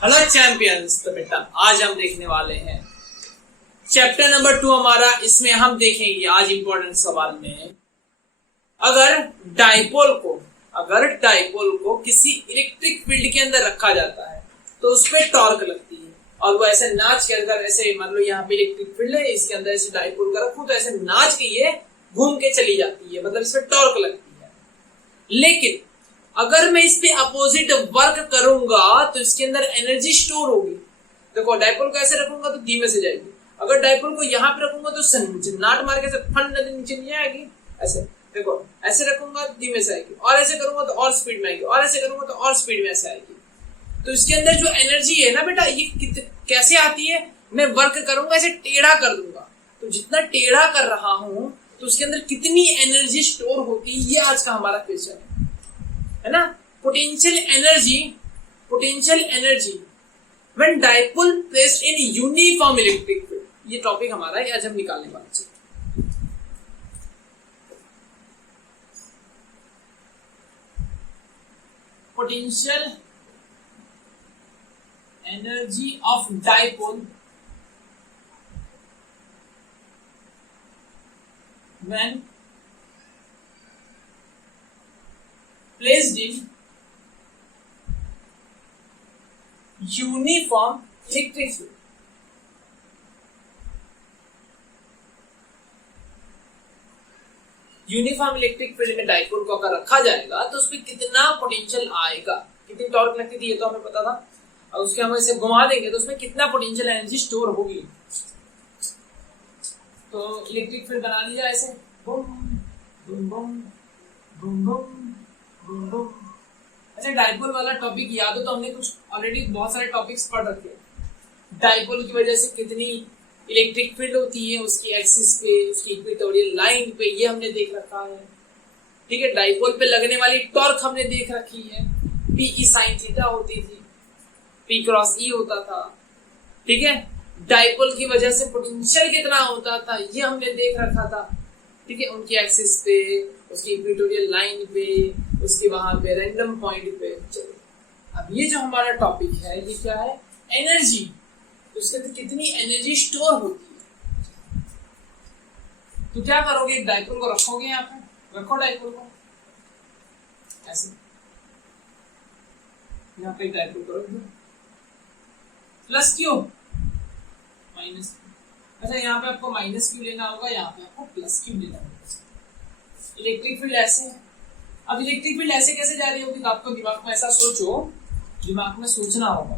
Hello champions. तो बेटा आज हम देखने वाले हैं चैप्टर नंबर 2 हमारा। इसमें हम देखेंगे आज इंपॉर्टेंट सवाल में, अगर डाइपोल को किसी इलेक्ट्रिक फील्ड के अंदर रखा जाता है तो उसमें टॉर्क लगती है और वो ऐसे नाच के अंदर, ऐसे मान लो यहाँ पे इलेक्ट्रिक फील्ड है, इसके अंदर ऐसे डाइपोल का रखूं तो ऐसे नाच के ये घूम के चली जाती है, मतलब इसमें टॉर्क लगती है। लेकिन अगर मैं इस पे अपोजिट वर्क करूंगा तो इसके अंदर एनर्जी स्टोर होगी। देखो डाइपोल को ऐसे रखूंगा तो धीमे से जाएगी, अगर डाइपोल को यहाँ पे रखूंगा तो नाट मार के फंड नीचे नहीं आएगी। ऐसे देखो, ऐसे रखूंगा तो धीमे से आएगी, और ऐसे करूंगा तो और स्पीड में आएगी, और ऐसे करूंगा तो और स्पीड में ऐसे आएगी। तो इसके अंदर जो एनर्जी है ना बेटा, ये कैसे आती है, मैं वर्क करूंगा ऐसे टेढ़ा कर दूंगा तो जितना टेढ़ा कर रहा हूं तो उसके अंदर कितनी एनर्जी स्टोर होती है, ये आज का हमारा क्वेश्चन है ना। Potential energy when dipole placed in uniform electric field, ये टॉपिक हमारा है, आज हम निकालने वाले हैं। Potential energy of dipole when placed in uniform electric field। Uniform electric field में डाइपोल को अगर रखा जाएगा तो उसमें कितना पोटेंशियल आएगा, कितनी टॉर्क लगती थी ये तो हमें पता था, और उसके हम इसे घुमा देंगे तो उसमें कितना पोटेंशियल एनर्जी स्टोर होगी। तो इलेक्ट्रिक फील्ड बना लिया ऐसे, boom boom boom boom boom. अच्छा, डाइपोल वाला टॉपिक याद हो तो हमने कुछ ऑलरेडी बहुत सारे टॉपिक्स पढ़ रखे हैं। डाइपोल की वजह से कितनी इलेक्ट्रिक फील्ड होती है उसकी एक्सिस पे, उसकी इक्वेटोरियल लाइन पे, ये हमने देख रखा है। ठीक है, डाइपोल पे लगने वाली टॉर्क हमने देख रखी है, पी ई साइन थीटा होती थी, पी क्रॉस ई होता था। ठीक है, डाइपोल की वजह से पोटेंशियल कितना होता था ये हमने देख रखा था। ठीक है, उनकी एक्सिस पे, उसकी इक्वेटोरियल लाइन पे, उसके वहां पे रैंडम पॉइंट पे। चलो अब ये जो हमारा टॉपिक है ये क्या है, एनर्जी। तो उसके अंदर कितनी एनर्जी स्टोर होती है। तो क्या करोगे, डाइपोल को रखोगे, यहाँ पे रखो डाइपोल को ऐसे, यहाँ पे डाइपोल को रख दो, प्लस क्यू माइनस। अच्छा, यहाँ पे आपको माइनस क्यू लेना होगा, यहाँ पे आपको प्लस क्यू लेना होगा। इलेक्ट्रिक फील्ड ऐसे है। अब इलेक्ट्रिक फील्ड ऐसे कैसे जा रही होगी, तो आपको दिमाग में ऐसा सोचो, दिमाग में सोचना होगा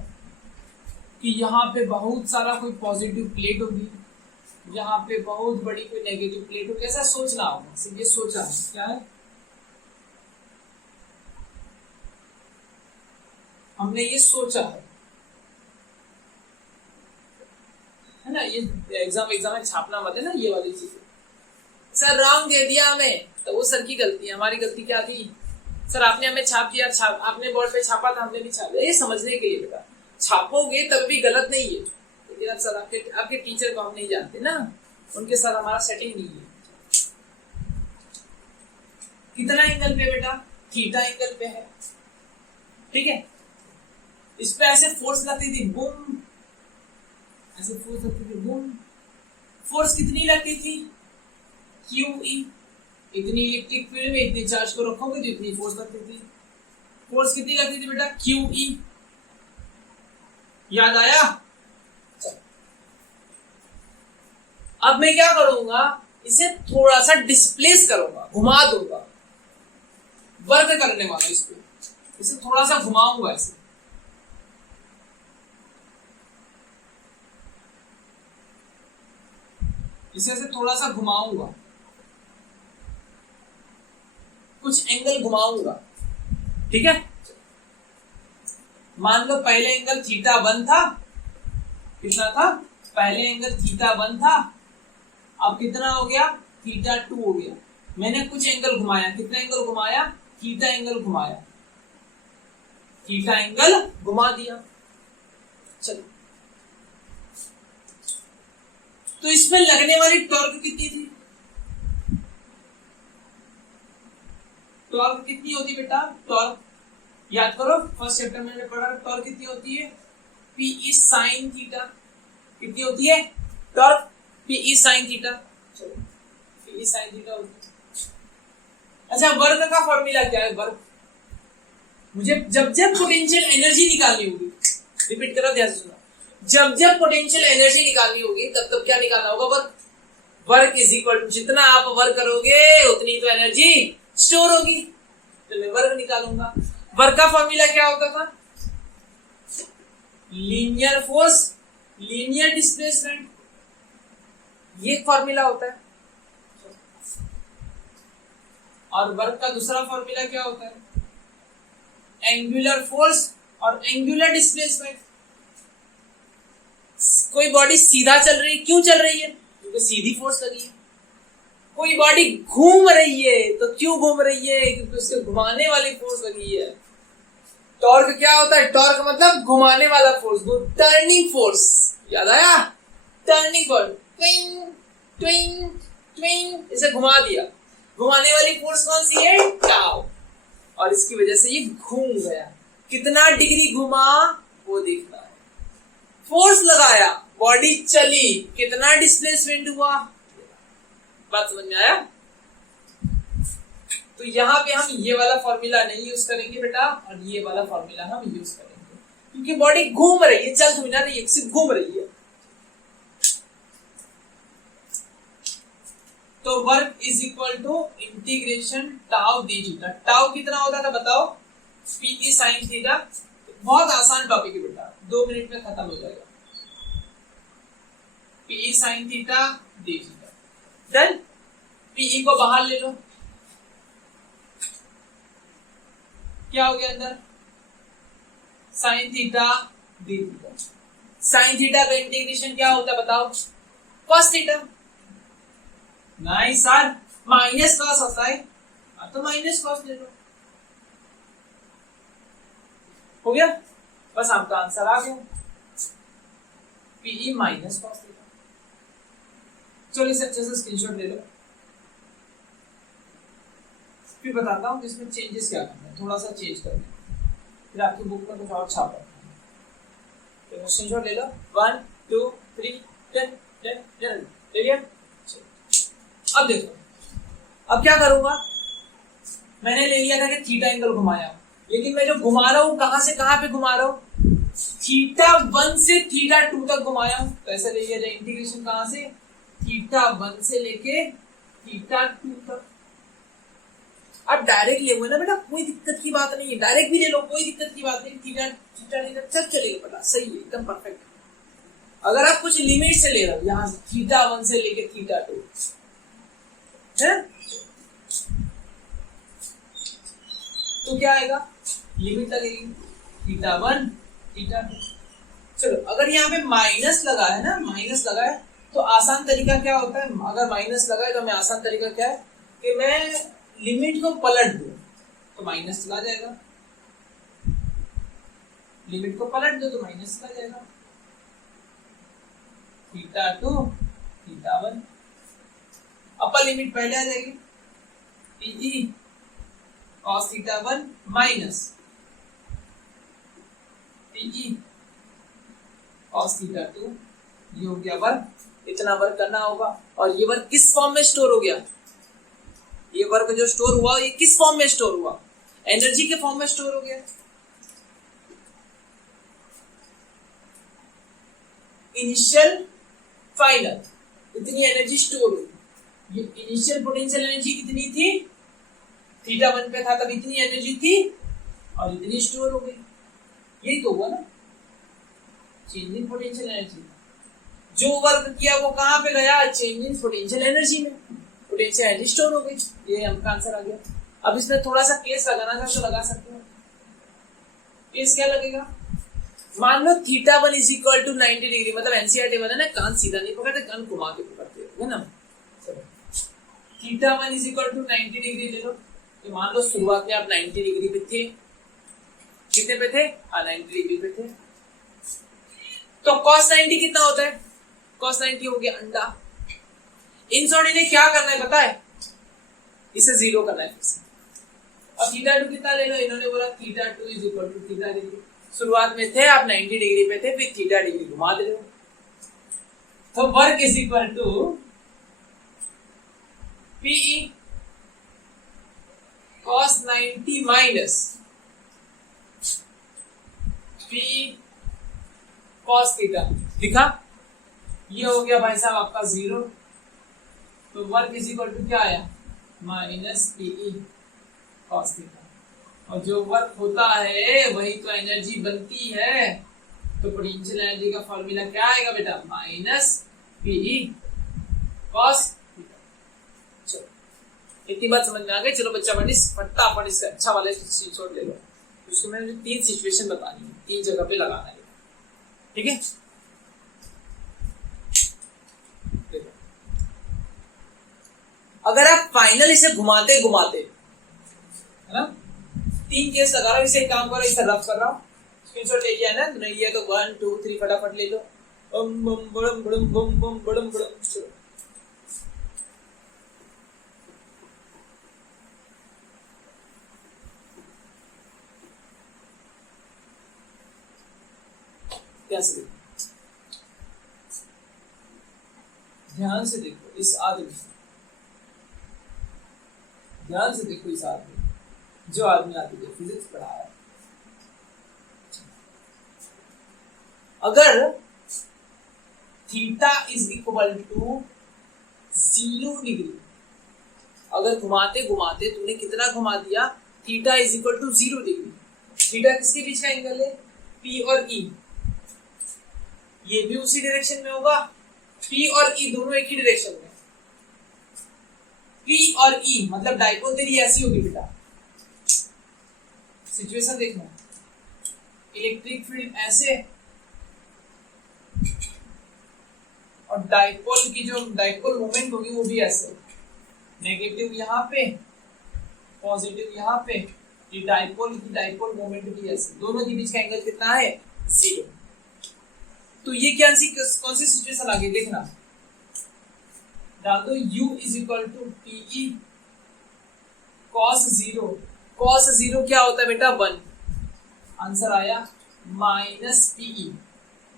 कि यहाँ पे बहुत सारा कोई पॉजिटिव प्लेट होगी, यहाँ पे बहुत बड़ी कोई नेगेटिव प्लेट होगी, ऐसा सोचना होगा। ये सोचा है, क्या है, हमने ये सोचा है ना। ये एग्जाम में छापना मत है ना, ये वाली चीज। सर रॉन्ग दे दिया हमें, तो वो सर की गलती है। हमारी गलती क्या थी, सर आपने हमें छाप दिया, आपने बोर्ड पे छापा था, हमने नहीं छापा। ये समझने के लिए बेटा, छापोगे तब भी गलत नहीं है, लेकिन अब सर आपके टीचर को हम नहीं जानते ना, उनके साथ हमारा सेटिंग नहीं है। कितना एंगल पे बेटा, थीटा एंगल पे है। ठीक है, इस पे ऐसे फोर्स लगती थी, बूम, ऐसे फोर्स लगती थी, बूम। फोर्स कितनी लगती थी, क्यू ई। इतनी इलेक्ट्रिक फील्ड में इतने चार्ज को रखोगे तो इतनी फोर्स लगती थी। फोर्स कितनी लगती थी बेटा, क्यू ई। याद आया। अब मैं क्या करूंगा, इसे थोड़ा सा डिस्प्लेस करूंगा, घुमा दूंगा, वर्क करने वाला इसको, इसे थोड़ा सा घुमाऊंगा ऐसे। इसे ऐसे थोड़ा सा घुमाऊंगा, कुछ एंगल घुमाऊंगा। ठीक है, मान लो पहले एंगल थीटा 1 था, कितना था, पहले एंगल थीटा 1 था, अब कितना हो गया, थीटा 2 हो गया। मैंने कुछ एंगल घुमाया, कितना एंगल घुमाया, थीटा एंगल घुमाया, थीटा एंगल घुमा दिया। चलो, तो इसमें लगने वाली टॉर्क कितनी थी, टॉर्क कितनी होती बेटा, टॉर्क याद करो, फर्स्ट चैप्टर में पढ़ा, टॉर्क कितनी होती है, पीई साइन थीटा कितनी होती है टॉर्क, पीई साइन थीटा, चलो पीई साइन थीटा होती है। अच्छा वर्क का फॉर्मूला क्या है, वर्क मुझे जब जब पोटेंशियल एनर्जी निकालनी होगी, रिपीट करो ध्यान से सुनो, जब जब पोटेंशियल एनर्जी निकालनी होगी तब तब क्या निकालना होगा, work. Work is equal to जितना आप वर्क करोगे उतनी तो एनर्जी स्टोर होगी, तो मैं वर्क निकालूंगा। वर्क का फॉर्मूला क्या होता था, लीनियर फोर्स लीनियर डिस्प्लेसमेंट, ये फॉर्मूला होता है। और वर्क का दूसरा फॉर्मूला क्या होता है, एंगुलर फोर्स और एंगुलर डिस्प्लेसमेंट। कोई बॉडी सीधा चल रही है, क्यों चल रही है, क्योंकि सीधी फोर्स लगी है। कोई बॉडी घूम रही है तो क्यों घूम रही है, क्योंकि उसके घुमाने वाली फोर्स लगी है। टॉर्क क्या होता है, टॉर्क मतलब घुमाने वाला फोर्स, टर्निंग फोर्स, याद आया, टर्निंग फोर्स, ट्विंग ट्विंग ट्विंग, इसे घुमा दिया। घुमाने वाली फोर्स कौन सी है, टाउ, और इसकी वजह से ये घूम गया। कितना डिग्री घुमा वो देखना है, फोर्स लगाया, बॉडी चली, कितना डिस्प्लेसमेंट हुआ, बात समझ में आया। तो यहां पे हम ये वाला फॉर्मूला नहीं यूज करेंगे बेटा, और ये वाला फॉर्मूला हम यूज करेंगे, क्योंकि बॉडी घूम रही है, चल घूमना नहीं है, सिर्फ घूम रही है। तो work is equal to integration tau d theta. Tau कितना होता था बताओ, पी साइन थीटा। बहुत आसान टॉपिक है बेटा, 2 मिनट में खत्म हो जाएगा। P sine theta d theta, done. P E को बाहर ले लो, क्या हो गया अंदर, sine theta d theta. Sine theta का इंटीग्रेशन क्या होता है बताओ, कॉस थीटा। नहीं सर, माइनस कॉस होता है, तो माइनस कॉस ले लो, हो गया, बस आपका आंसर आ गया, पीई माइनस कॉस थीटा। चलो इसे अच्छे से स्क्रीनशॉट ले लो, फिर बताता हूँ इसमें चेंजेस क्या करना है, थोड़ा सा चेंज करना है, फिर आपकी बुक में कुछ और छापा। तो स्क्रीनशॉट ले लो, 1 2 3 10 10 10 ले लिया। अब देखो, अब क्या करूंगा, मैंने ले लिया था कि थीटा एंगल घुमाया, लेकिन मैं जो घुमा रहा हूं कहां से कहां पे घुमा रहा हूं, थीटा 1 से थीटा 2 तक घुमाया हूं। तो ऐसे ले लिया जाए, इंटीग्रेशन कहां से, थीटा 1 से लेके थीटा 2 तक। अब डायरेक्ट ले ना बेटा, कोई दिक्कत की बात नहीं है, डायरेक्ट भी ले लो, कोई दिक्कत की बात नहीं, थीटा थीटा थीटा सब चलेगा बेटा, सही है, एकदम परफेक्ट। अगर आप कुछ लिमिट से ले रहे हो, यहां थीटा 1 से लेके थीटा 2 है, तो क्या आएगा, लिमिट लगेगी थीटा 1 थीटा 2। चलो अगर यहाँ पे माइनस लगा है ना, माइनस लगा है, तो आसान तरीका क्या होता है, अगर माइनस लगा है तो मैं आसान तरीका क्या है कि मैं लिमिट को पलट दूं, तो माइनस चला जाएगा, लिमिट को पलट दो तो माइनस चला जाएगा, थीटा 2 थीटा 1, अपर लिमिट पहले आ जाएगी, p E cos theta 1 minus p E cos theta 2, ये हो गया वर्क, इतना वर्क करना होगा। और ये वर्क किस फॉर्म में स्टोर हो गया, ये वर्क जो स्टोर हुआ ये किस फॉर्म में स्टोर हुआ, एनर्जी के फॉर्म में स्टोर हो गया। इनिशियल फाइनल, इतनी एनर्जी स्टोर हुई। ये इनिशियल पोटेंशियल एनर्जी कितनी थी, थीटा 1 पे था तब इतनी एनर्जी थी, और इतनी स्टोर हो गई, यही तो हुआ ना, चेंज इन पोटेंशियल एनर्जी। जो वर्क किया वो कहां पे गया, चेंज इन पोटेंशियल एनर्जी में, पोटेंशियल एनर्जी स्टोर हो गई, ये हमका आंसर आ गया। अब इसमें थोड़ा सा केस लगाना था तो लगा सकते हो। केस क्या लगेगा, मान लो theta 1 is equal to 90 degree, मतलब एनसीईआरटी वाला ना कान सीधा नहीं पकड़ते, कान घुमा के पकड़ते है ना। Theta 1 is equal to 90 degree ले लो, तो मान लो शुरुआत में आप 90 डिग्री पे थे, कितने पे थे, 90 डिग्री पे थे, तो cos 90 कितना होता है, cos 90 हो गया अंडा। इन सोनी ने क्या करना है पता है, इसे 0 करना है फिर से, और थीटा 2 कितना ले लो, इन्होंने बोला theta 2 is equal to theta degree, शुरुआत में थे आप 90 डिग्री पे थे, फिर थीटा डिग्री घुमा दे रहे हो, तो work is equal to p E cos 90 minus p E cos theta. दिखा, ये हो गया भाई साहब आपका 0, तो वर्क इज इक्वल टू क्या आया, माइनस पीई cos थीटा। और जो वर्क होता है वही तो एनर्जी बनती है, तो पोटेंशियल एनर्जी का फॉर्मूला क्या आएगा बेटा, माइनस पीई cos थीटा। चलो इतनी बात समझ में आ गई। चलो बच्चा फटाफट इसका अच्छा वाला स्क्रीनशॉट ले लो, उसको मैंने 3 सिचुएशन बतानी है, 3 जगह पे लगाना है, ठीक है। देखो, अगर आप फाइनल इसे घुमाते घुमाते, है ना, 3 केस लगा रहा हूं, इसे एक काम करो, इसे रफ कर रहा हूं, स्क्रीनशॉट ले लिया ना, नहीं है तो 1 2 3 फटाफट ले लो। बम बड़म बड़म बम बम बड़म बड़म। चलो ध्यान से देखो, ध्यान से देखो इस आदमी, ध्यान से देखो इस आदमी, जो आदमी आपको फिजिक्स पढ़ा है। अगर theta is equal to 0 degree, अगर घुमाते घुमाते तुमने कितना घुमा दिया, theta is equal to 0 degree. Theta किसके बीच का एंगल है, पी और ई, ये भी उसी डायरेक्शन में होगा, पी और ई दोनों एक ही डायरेक्शन में। पी और ई मतलब डाइपोल तेरी ऐसी होगी बेटा, सिचुएशन देखना, इलेक्ट्रिक फील्ड ऐसे और डाइपोल की जो डाइपोल मोमेंट होगी वो भी ऐसे, नेगेटिव यहाँ पे, पॉजिटिव यहाँ पे, ये डाइपोल की डाइपोल मोमेंट भी ऐसे, दोनों के बीच का एंगल कितना है, 0। तो ये कौन सी सिचुएशन आ गई, देखना, डाल दो u is equal to p E cos 0। cos 0 क्या होता है बेटा, 1। आंसर आया माइनस पीई,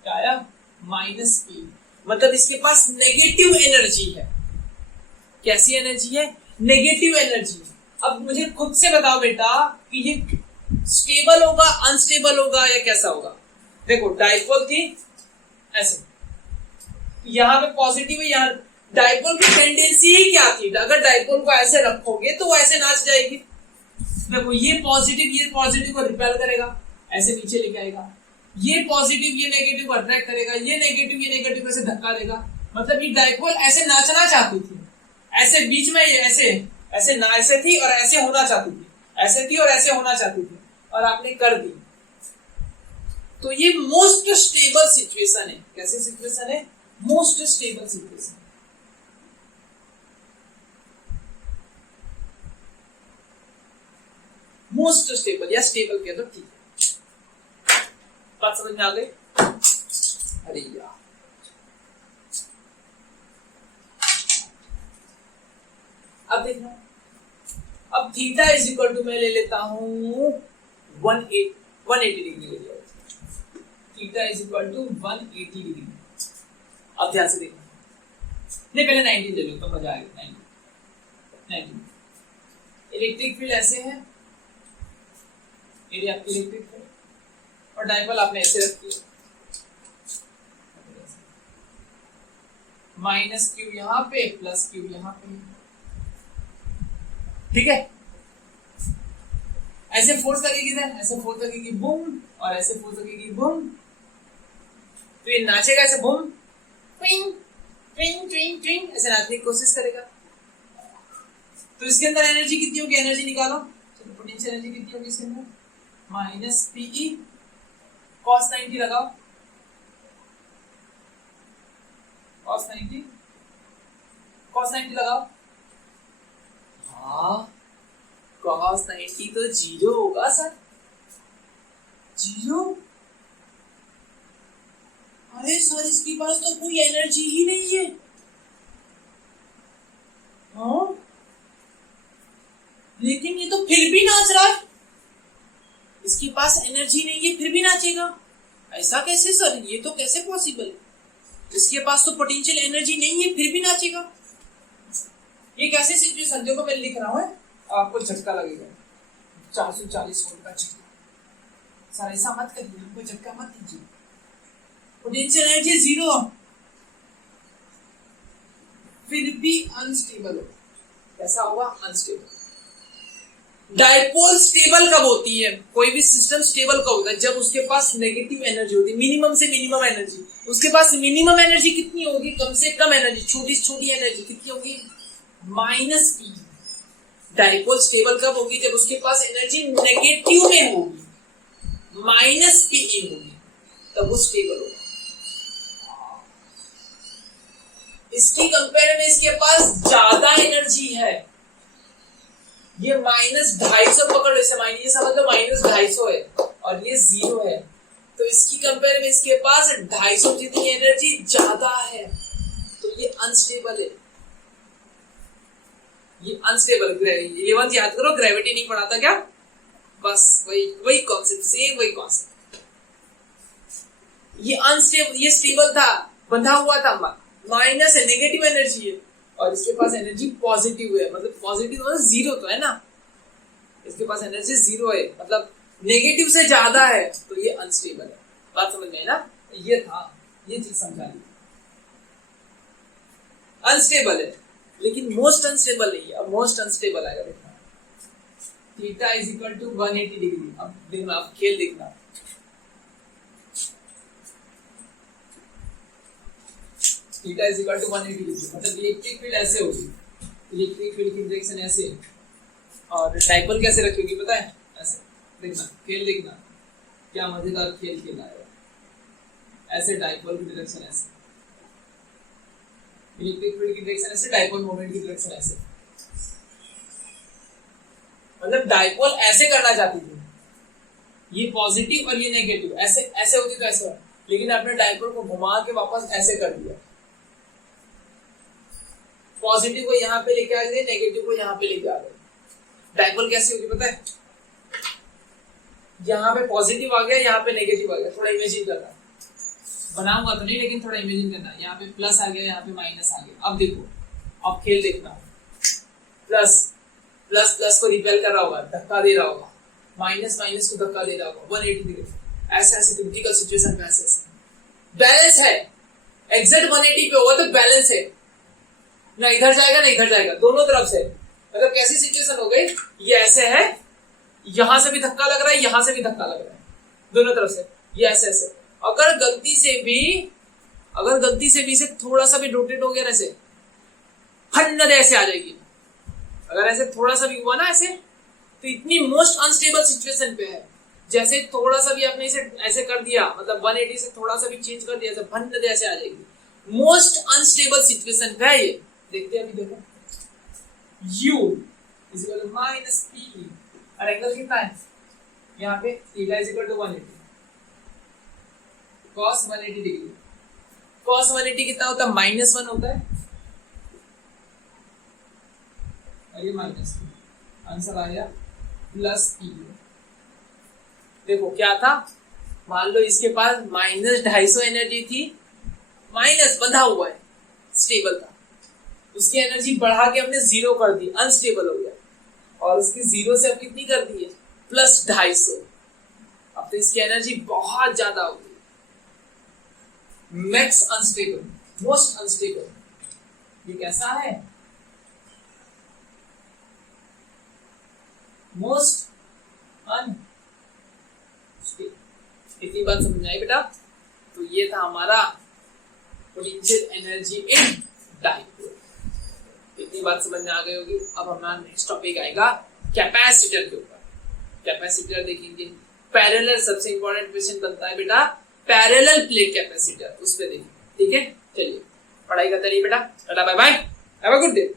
क्या आया, माइनस पीई। मतलब इसके पास नेगेटिव एनर्जी है। कैसी एनर्जी है, नेगेटिव एनर्जी। अब मुझे खुद से बताओ बेटा कि ये स्टेबल होगा, अनस्टेबल होगा या कैसा होगा। देखो डाइपोल थी ऐसे, यहां पे पॉजिटिव है, यहां डाइपोल की टेंडेंसी ही क्या थी, अगर डाइपोल को ऐसे रखोगे तो वो ऐसे नाच जाएगी। देखो ये पॉजिटिव को रिपेल करेगा, ऐसे नीचे लेके आएगा, ये पॉजिटिव ये नेगेटिव को अट्रैक्ट करेगा, ये नेगेटिव ऐसे धक्का देगा। मतलब ये डाइपोल ऐसे नाचना चाहती थी, ऐसे बीच में ये ऐसे ना ऐसे थी और ऐसे होना चाहती थी, ऐसे थी और ऐसे होना चाहती थी, और आपने कर दी। तो ये मोस्ट स्टेबल सिचुएशन है। कैसे सिचुएशन है, most stable situation. Most stable या स्टेबल कह दो, ठीक है। बात समझ में आ गई। अरे यार अब देखना, अब थीटा इज इक्वल टू मैं ले लेता हूं 180 डिग्री ले लिया, theta is equal to 180 degree. अब ध्यान से देखना, नहीं पहले 90 ले लो तो मजा आएगा। 90 इलेक्ट्रिक फील्ड ऐसे है, एरिया आपकी इलेक्ट्रिक फील्ड, और डाइपोल आपने ऐसे रखी है, माइनस क्यू यहाँ पे प्लस क्यू यहाँ पे, ठीक है। ऐसे फोर्स लगेगी सर, ऐसे फोर्स लगेगी बूम, और ऐसे फोर्स लगेगी बूम, तो ये नाचेगा ऐसे बूम ट्विंग ट्विंग ट्विंग ट्विंग, ऐसे नाचने की कोशिश करेगा। तो इसके अंदर एनर्जी कितनी होगी, एनर्जी निकालो। चलो पोटेंशियल एनर्जी कितनी होगी इसके अंदर, माइनस पीई cos 90 लगाओ, cos 90 लगाओ। हाँ cos 90 तो 0 होगा सर, 0। अरे सर इसके पास तो कोई एनर्जी ही नहीं है। हाँ लेकिन ये तो फिर भी नाच रहा है, इसके पास एनर्जी नहीं है फिर भी नाचेगा, ऐसा कैसे सर, ये तो कैसे पॉसिबल? इसके पास तो पोटेंशियल एनर्जी नहीं है फिर भी नाचेगा, ये कैसे सिचुएशन? देखो मैं लिख रहा हूं, आपको झटका लगेगा, 440 वोल्ट का झटका। सर ऐसा मत करिए, हमको झटका मत दीजिए, पोटेंशियल एनर्जी 0 फिर भी अनस्टेबल हो। कैसा होगा? अनस्टेबल। डायपोल स्टेबल कब होती है? कोई भी सिस्टम स्टेबल कब होता है? जब उसके पास नेगेटिव एनर्जी होती है, मिनिमम से मिनिमम एनर्जी। उसके पास मिनिमम एनर्जी कितनी होगी? कम से कम एनर्जी, छोटी से छोटी एनर्जी कितनी होगी? -P। डायपोल स्टेबल कब होगी? जब उसके पास एनर्जी नेगेटिव में होगी, -Pe होगी, तब वो स्टेबल होगा। इसकी कंपेयर में इसके पास ज्यादा एनर्जी है, ये -250 पकड़, ऐसे ये समझ लो -250 है और ये 0 है, तो इसकी कंपेयर में इसके पास 250 जितनी एनर्जी ज्यादा है, तो ये अनस्टेबल है, ये अनस्टेबल। 11th याद करो, ग्रेविटी नहीं पढ़ा था क्या? बस वही कॉन्सेप्ट, सेम वही कॉन्सेप्ट। ये अनस्टेबल, ये स्टेबल था, बंधा हुआ था, माइनस है, नेगेटिव एनर्जी है, और इसके पास एनर्जी पॉजिटिव है, मतलब पॉजिटिव मतलब 0 तो है ना, इसके पास एनर्जी 0 है, मतलब नेगेटिव से ज्यादा है, तो ये अनस्टेबल है। बात समझ में है ना? ये था, ये चीज समझा ली। अनस्टेबल है, लेकिन मोस्ट अनस्टेबल नहीं है। अब मोस्ट अनस्टेबल आएगा, देखना, theta is equal to 180 degree. अब देखना, आप खेल देखना, theta is equal to 180 degree, मतलब इलेक्ट्रिक फील्ड ऐसे होगी, इलेक्ट्रिक फील्ड की डायरेक्शन ऐसे, और डाइपोल कैसे रखी होगी पता है? ऐसे। देखना, खेल देखना, क्या मजेदार खेल खेला है। ऐसे डाइपोल की डायरेक्शन ऐसे, इलेक्ट्रिक फील्ड की डायरेक्शन ऐसे, डाइपोल मोमेंट की डायरेक्शन ऐसे। मतलब डाइपोल ऐसे करना चाहती थी, ये पॉजिटिव और ये नेगेटिव, ऐसे ऐसे होती तो ऐसे, लेकिन आपने डाइपोल को घुमा के वापस ऐसे कर दिया, पॉजिटिव को यहाँ पे लेके आ गए, नेगेटिव को यहाँ पे लेके आ गए। डाइपोल कैसी होगी पता है? यहाँ पे पॉजिटिव आ गया, यहाँ पे नेगेटिव आ गया। थोड़ा इमेजिन करना, बनाऊंगा तो नहीं, लेकिन थोड़ा इमेजिन करना। यहाँ पे प्लस आ गया, यहाँ पे माइनस आ गया। अब देखो, अब खेल देखना, प्लस प्लस प्लस को रिपेल कर रहा होगा, धक्का दे रहा होगा, माइनस माइनस को धक्का दे रहा होगा, 180 डिग्री। ऐसे ऐसे क्रिटिकल सिचुएशन में ऐसे ऐसे बैलेंस है, एग्जैक्ट 180 पे होगा तो बैलेंस है, ना इधर जाएगा ना इधर जाएगा, दोनों तरफ से। मतलब कैसी सिचुएशन हो गई? ये ऐसे है, यहां से भी धक्का लग रहा है, यहां से भी धक्का लग रहा है, दोनों तरफ से। ये ऐसे ऐसे, अगर गलती से भी इसे थोड़ा सा भी रोटेट हो गया ऐसे, फन्न ऐसे आ जाएगी। अगर ऐसे थोड़ा सा भी हुआ ना ऐसे, तो इतनी मोस्ट अनस्टेबल सिचुएशन पे है। जैसे थोड़ा सा भी आपने इसे ऐसे कर दिया, मतलब 180 से थोड़ा सा भी चेंज कर दिया, फन्न ऐसे आ जाएगी। मोस्ट अनस्टेबल सिचुएशन पे है ये। देखते हैं अभी, देखो, U is equal to -Pe, और एंगल कितना है यहाँ पे? Theta is equal to 180 cos 180 degree. cos 180 कितना होता है? -1 होता है, और ये माइनस, आंसर आया +Pe। देखो क्या था, मान लो इसके पास -250 एनर्जी थी, माइनस बंधा हुआ है, स्टेबल था, उसकी एनर्जी बढ़ा के हमने 0 कर दी, अनस्टेबल हो गया, और उसकी 0 से अब कितनी कर दी है? +250। अब तो इसकी एनर्जी बहुत ज्यादा हो गई, मैक्स अनस्टेबल, मोस्ट अनस्टेबल। ये कैसा है? Most unstable. इतनी बात समझ आई बेटा? तो ये था हमारा पोटेंशियल एनर्जी इन डाइपोल। इतनी बात समझ में आ गई होगी। अब हमारा नेक्स्ट टॉपिक आएगा कैपेसिटर के ऊपर। कैपेसिटर देखेंगे, पैरेलल सबसे इंपॉर्टेंट क्वेश्चन बनता है बेटा, पैरेलल प्लेट कैपेसिटर, उस पे देखेंगे। ठीक है, चलिए पढ़ाई करते रहिए बेटा। Tata bye bye, have a good day.